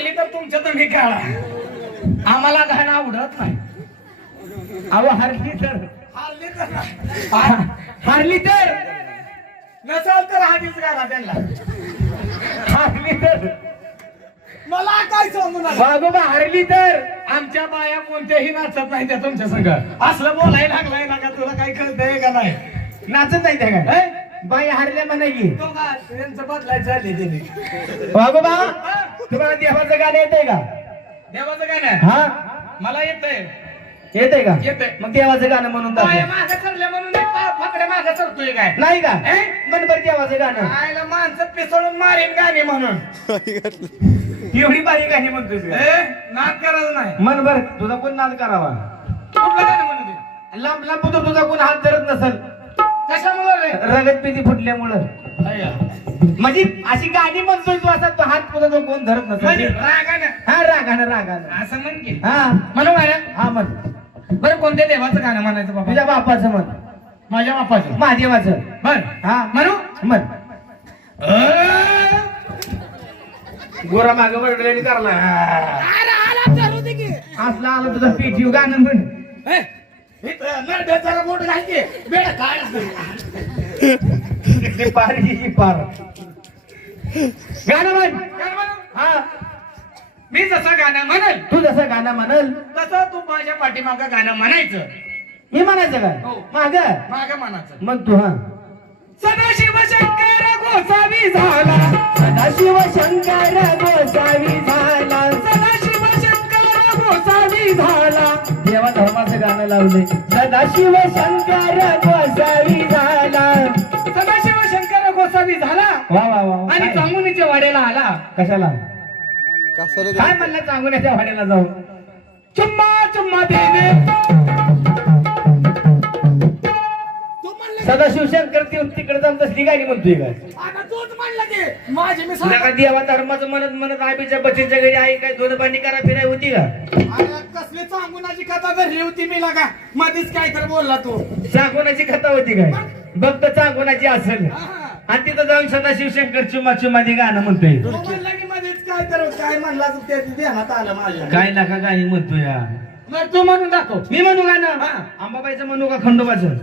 टाकली तर तुमच्या तुम्ही काढा. आम्हाला गाणं आवडत नाही. अहो हरली तर. हारली तर हा- हारली तर. नसेल तर आधीच गाणं त्यांना. हारली तर. मला काय समजू नका. बागोबा हारली तर. आमच्या बाया कोणत्याही नाचत नाही त्या तुमच्या संग. असलं बोलायला लागलाय ना का तुला काही कळतंय का नाही? नाचत नाही त्या हे? बाई हारल्या म्हणा की. तो त्यांचं बदलायचं झाले त्यांनी. बागोबा तुम्हाला देवाचं गाणं येतंय का? देवाचं गाणं? हा? मला येतंय. येतंय का? येतंय. मग देवाचं गाणं म्हणून दाखव. मागं म्हणून फाकड्या मागं चढतोय काय? नाही का? हे? मन बरं देवाचं गाणं. आयला माणसं पिसळून मारेन गाणे म्हणून. एवढी बारी गाणी म्हणतोस का? ए, नाद करायचं नाही. मन बर तुझा कोण नाद करावा? कुठलं गाणं म्हणू दे? लांब लांब तो तुझा कोण हात धरत नसल. कशामुळं रगत पिती फुटल्यामुळं. म्हणजे अशी गाणी म्हणतोय तू असा तो हात तुझा तो कोण धरत म्हणजे नसल रागानं. हा रागानं रागानं. असं म्हण की. हा. म्हणू गाणं हा म्हण. बरं कोणत्या देवाचं गाणं म्हणायचं बाबा? तुझ्या बापाचं म्हण. माझ्या बापाचं. महादेवाचं. बर. हा. म्हणू? म्हण. गोरा माग वरडल्याने करला. अरे आला धरू दे की. असला आला तुझा पीठीव गाणं म्हण. बोट. बेड काय ती पार पार. गाणं म्हण. काय म्हणू? हा. मी जसं गाणं म्हणेल. तू जसं गाणं म्हणल. तसं तू माझ्या पाठीमागं गाणं म्हणायचं. मी म्हणायचं का? हो. माग? मागं म्हणायचं. मग तू हा. सदाशिव शंकर गोसावी झाला. सदाशिव शंकर गोसावी झाला. गोसावी झाला. देवा धर्माचं गाणं लावलंय सदाशिव शंकर गोसावी झाला. सदाशिव शंकर गोसावी झाला? वा वा वा आणि काय? चांगुनीच्या वाड्याला आला? कशाला? काय म्हणलं चांगुण्याच्या वाड्याला जाऊ चुम्मा चुम्मा दे दे तू म्हणले सदाशिव शंकर ते तिकडे जाऊन तसली गाणी म्हणतोय का? आता तूच माझी मी तुला का देवा धर्माचं म्हणत म्हणत आबीच्या बच्चीच्या घरी आई काय दोन पाणी करा फिराय होती का? अरे कसली चांगुनाची कथा धरली होती मी लागा. मधीच काय तर बोलला तू. चांगुणाची कथा होती काय? भक्त चांगुणाची असेल. हा. आणि तिथं जाऊन सदाशिव शंकर चुमा चुमादी गाणं म्हणतोय. तू म्हणला की मध्येच काय तर काय म्हणला तर ते ध्यानात आलं माझ्या. काय नका गाणी म्हणतोय. या मग तू म्हणून दाखव. मी म्हणू गाणं. अंबाबाईचं म्हणू का खंडोबाचं?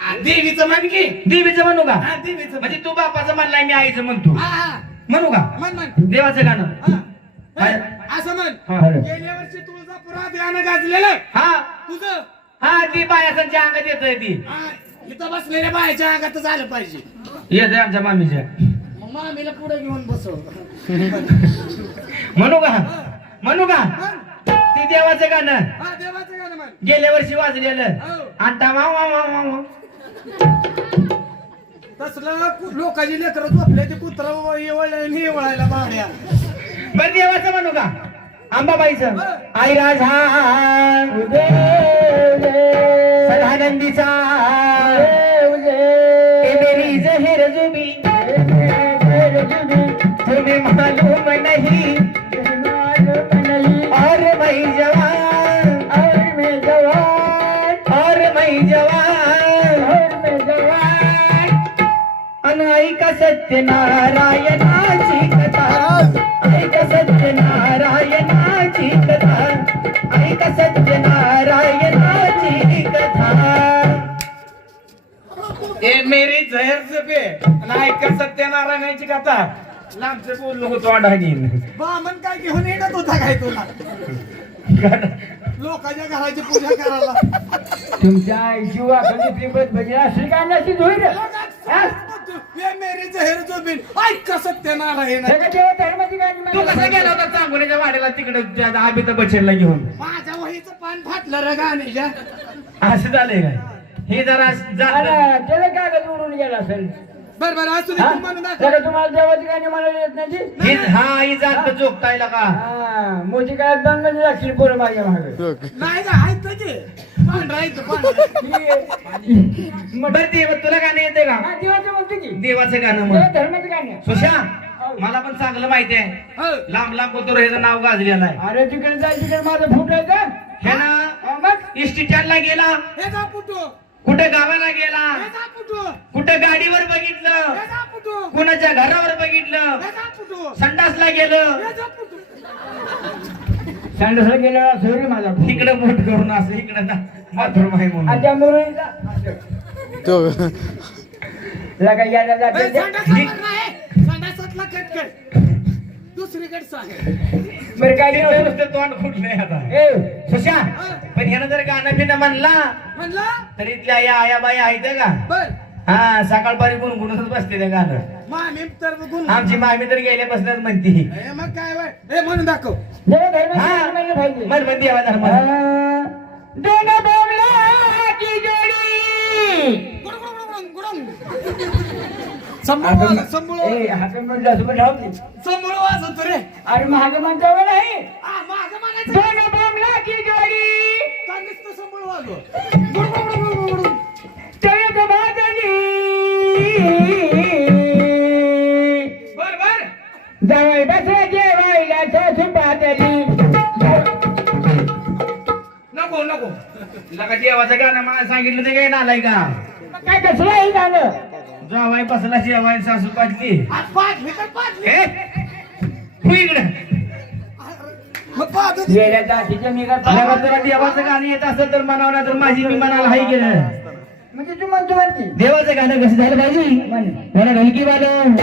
देवीचं म्हण की. देवीचं म्हणू का? हा, देवीचं म्हण. म्हणजे तू बापाचं म्हणलाय मी आईचं म्हणतो. हा, हा. म्हणू का? म्हण म्हण. देवाचं गाणं. हा. असं म्हण. हा. गेल्या वर्षी तुळजापुरात गाणं गाजलेलं. हा. तुझं? हा ती बायासांच्या अंगात येतोय ती. हा, इथं बसलेल्या बायाच्या अंगातच आलं पाहिजे. येतोय आमच्या मामीच्या. मग मामीला पुढे घेऊन बसव. म्हणू का? म्हणू का. ती देवाचं गाणं. हा देवाचं गाणं म्हण. गेल्या वर्षी वाजलेलं. हो. आता वा वा वा वा वा. तसलं लोकांची लेकरं झोपले ते कुत्र वळायला बाड्या बरं देवाचं म्हणू का? अंबाबाईचं आई राजा सदानंदीचा. मेरी जहेर जुबी सत्यनारायणाची कथा. ऐका सत्यनारायणाची कथा. ऐका सत्यनारायणाची कथा. ए मेरी जहर सत्यनारायणाची कथा. लांबचे बोललो होतो अडागीन बामन काय घेऊन येत होता काय तुला? लोकांच्या घराची पूजा करायला. तुमच्या आईची वाकडी प्रिपत म्हणजे धुई रे ए मेरी जहर जबीन. ऐका सत्यनारायण धर्माची गाणी तू कसा गेला होता वाड्याला तिकडे? आबिता घेऊन. माझ्या वहीचं पान फाटलं रे गाण्याच्या असं झालंय काय? हे जरा जा- त्याला काय का उडून गेला असेल. बर बर असू दे हा? तू म्हणून दाखव. त्याला तुम्हाला देवाची गाणी म्हणायला येत नाही ती? ही- हा ही जात जोगतायला का? हा मोठी काय पोरं मागे नाही आहेत ना ते. पांढरा आहे तो पांढरा बरं देव तुला गाणं येते का? हा, देवाचं म्हणते की. देवाचं गाणं देवा म्हण धर्माचं गाणी आहे. सुशा मला पण चांगलं माहिती आहे. हो. लांब लांब कोतर ह्याचं नाव गाजलेलं आहे. अरे तिकडे जाय तिकडे माझं फुटायचं ह्यानं मग? इस्टिचारला गेला. हे जा पुटू कुठे गावाला गेला? कुठे गाडीवर बघितलं? कुणाच्या घरावर बघितलं? संडासला गेलं? संडासला गेल्यावर सोयरी माझा इकडे बोट करून असं इकडे ना बाथरूम आहे म्हणून. मुरळीचा तो लगा जाते ए, संडासावर नाही. दुसरीकडचं आहे. बरं काय तोंड फुटलंय आता. ए सुशा पण ह्यानं जर गाणं बिणं म्हणला म्हणला? तर इथल्या या आया बाई आहेत का? बर. हा सकाळपारी गुणगुणतच बसते त्या गाणं. मामी तर आमची मामी तर गेल्यापासूनच म्हणती. ए, मग काय ए म्हणून दाखव. जरा धर्म हा. सांगायला पाहिजे मन म्हणते आवाज धर्म हा. दोन बोमलाची जोडी. गुडुंग, गुडुंग, गुडुंग. संभळ संभळ. ए असं पण राहू दे. संभळ वाजवतो रे अरे महाग म्हणतो नाही आ, मागं म्हणायचं. दोन बोमलाची जोडी का नुसतं संभळ वाजव. गुडुंग, गुडुंग, गुडुंग, गुडुंग. तळक बाजली बर बर जवळ बसला जेवायला सासू पातली नको नको का जेवाचं गाणं मला सांगितलं ते काय नालाय का काय कसलं आहे गाणं जावाय बसला जेवाय सासू पाजली आज पाजली तर पाजली. ए तू इकडे. मग पाहतो ते. गेल्या जातीच्या मी का मला तुला देवाचं गाणं येत असेल तर म्हणावं ना तर माझी मी म्हणाला हाय गेलं. म्हणजे तू म्हणतो म्हणते. देवाचं गाणं कसं झालं पाहिजे म्हण. मला ढोलकी वालं